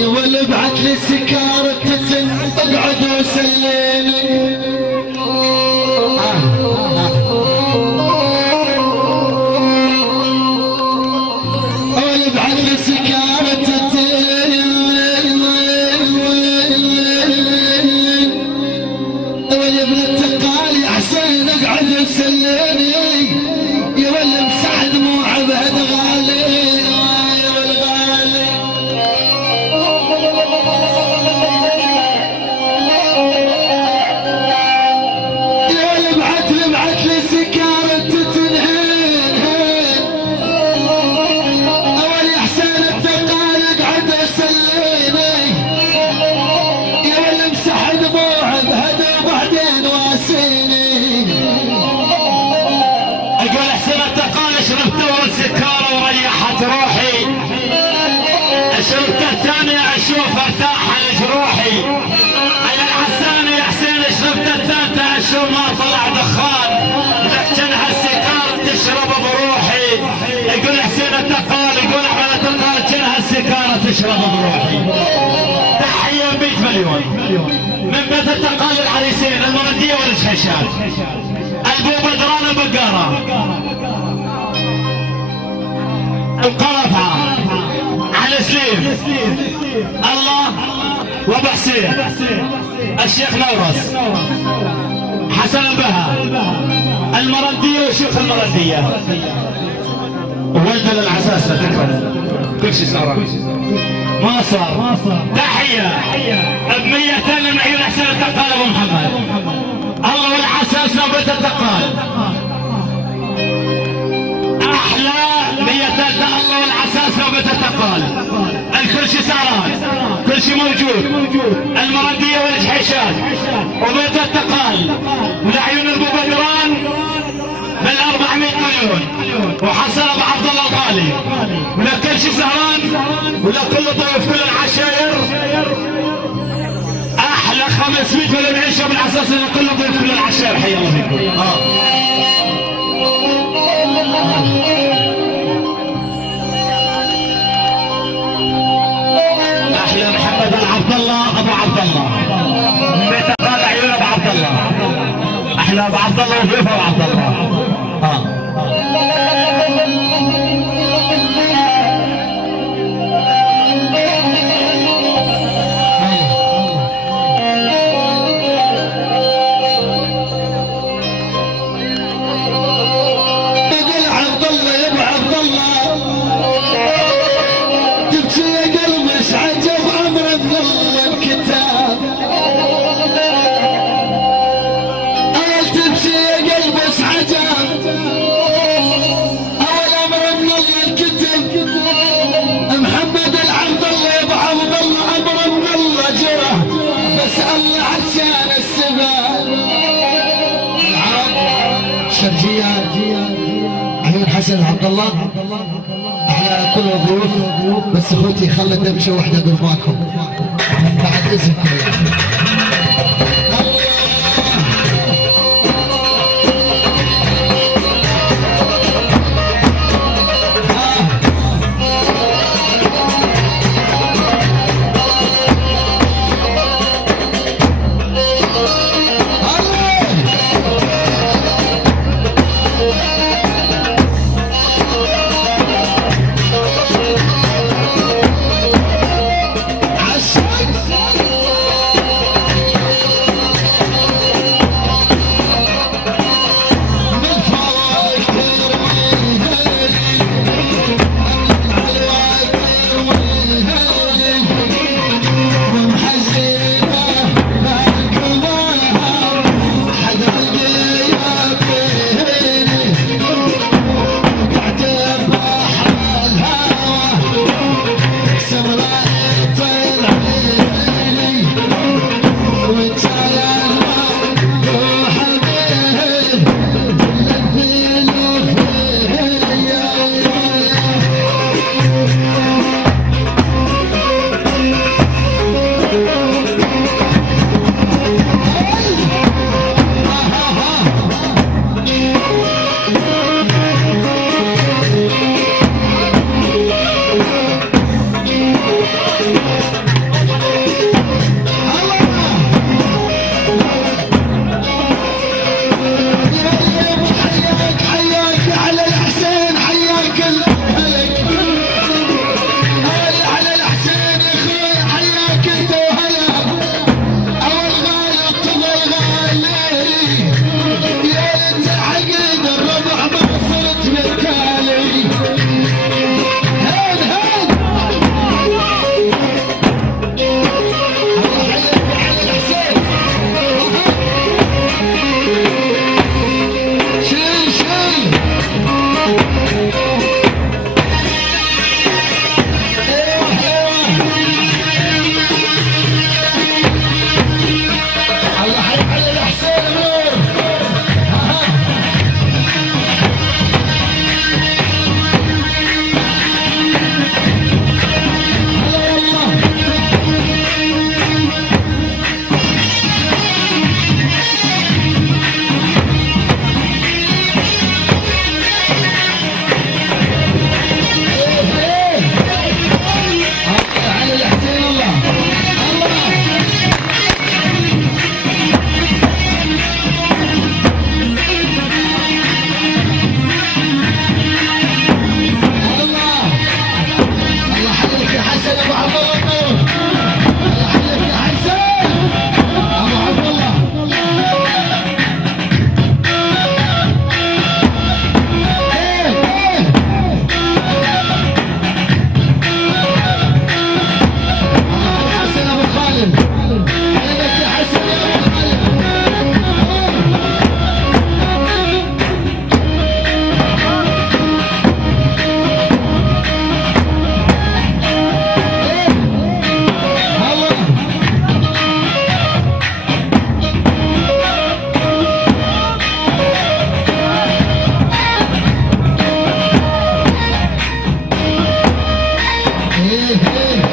يا ولد ابعت لي سكارة اقعد وسليني. ابعت لي سكارة يا ابن التقالي حسين اقعد وسليني. يا ولد مسح دموع بعد غالي يا والغالي. يا ولد ابعت لي سكارة تنهين اول يا حسين التقالي اقعد وسليني. يا ولد مسح دموع بهدى وبعدين واسيني. اقول حسين التقالي شربت اول سكارة وريحت روحي، شربت الثانية اشوف ارتاح جروحي. انا الحساني يا حسين شربت الثالثة اشوف ما طلع دخان، لكن هالسكارة تشرب بروحي. يقول حسين التقالي يقول احمد التقالي كان هالسكارة تشرب بروحي. تحية 100 مليون من بيت التقالي العريسين المردية والشحشان البو بدران البقارة القرفعة على سليم الله وابو حسين الشيخ نورس حسن البها المردية وشيخ المردية ولد العساسة تكرم كل شيء صار ما صار. تحية ب200 لمعيون حسين التقال ابو محمد الله والعساسة وبيت التقال احلى 200 الله والعساسة وبيت التقال. الكل شيء صار كل شيء موجود. المردية والجحيشات وبيت التقال ولعيون ابو بدران بال400 مليون وحصل ابو عبد الله الغالي ولكل شيء سهران ولكل ضيف كل العشاير احلى 500 مليون عيشه بالاساس لكل ضيف كل العشاير. حي الله فيكم. احلى محمد عبد الله ابو عبد الله من بيت قال عيون ابو عبد الله. احلى ابو عبد الله وضيف ابو عبد الله. عيون حسن عبد الله على كل الضيوف. بس اخوتي خلنا دبشه واحده قرباكم بعد اذنكم. حسن ابو عبد الله النور. الله يحييك يا حسن ابو عبد الله. حسن ابو خالد. عليك يا حسن يا ابو خالد. Hey, hey.